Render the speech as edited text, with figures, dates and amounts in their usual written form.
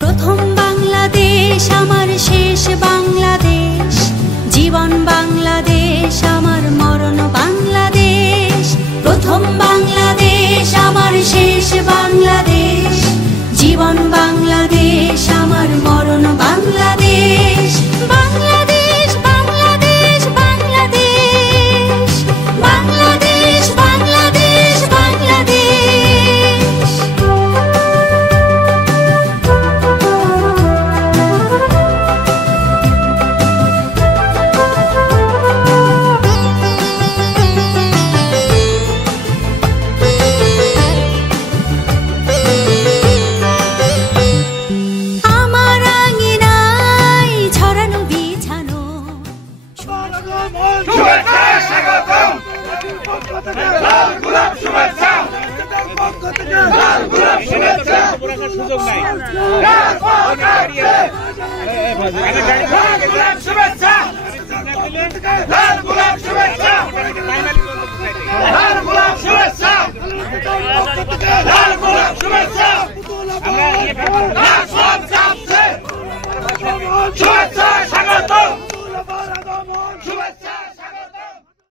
প্রথম বাংলাদেশ আমার শেষ বাংলাদেশ, জীবন বাংলাদেশ আমার মরণ বাংলাদেশ। প্রথম বাংলাদেশ আমার শেষ বাংলাদেশ, জীবন বাংলাদেশ আমার মরণ বাংলাদেশ। বাংলাদেশ বাংলাদেশ বাংলাদেশ, বাংলাদেশ বাংলাদেশ বাংলাদেশ। আমার আঙিনায় ছড়ানো বিছানো শুভেচ্ছা স্বাগতম, লাল গোলাপ শুভেচ্ছা, লাল গোলাপ শুভেচ্ছা, সুযোগ নাই, লাল গোলাপ শুভেচ্ছা, লাল গোলাপ শুভেচ্ছা।